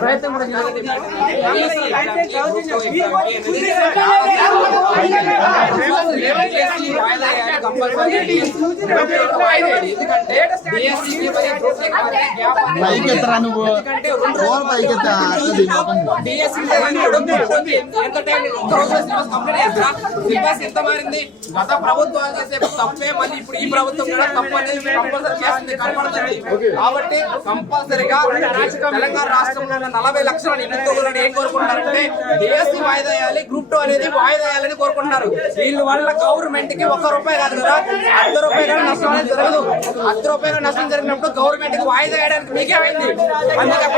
ప్రయత్నం కూడా ఎంత మారింది? గత ప్రభుత్వాలు చేసే తప్పే మళ్ళీ ఇప్పుడు ఈ ప్రభుత్వం కూడా తప్పు అనేది కంపల్సరీ చేస్తుంది, కనపడుతుంది. కాబట్టి కంపల్సరీగా తెలంగాణ రాష్ట్రంలో 40 లక్షల నిరుద్యోగులను ఏం కోరుకుంటున్నారంటే డిఎస్సి వాయిదా వేయాలి, గ్రూప్ 2 అనేది వాయిదా వేయాలని కోరుకుంటున్నారు. వీళ్ళ వల్ల గవర్నమెంట్ కి ₹1 కాదు కదా, ₹10 నష్టం అనేది జరగదు. ₹10 నష్టం జరిగినప్పుడు గవర్నమెంట్ కి వాయిదా వేయడానికి మీకే అయింది. అందుకే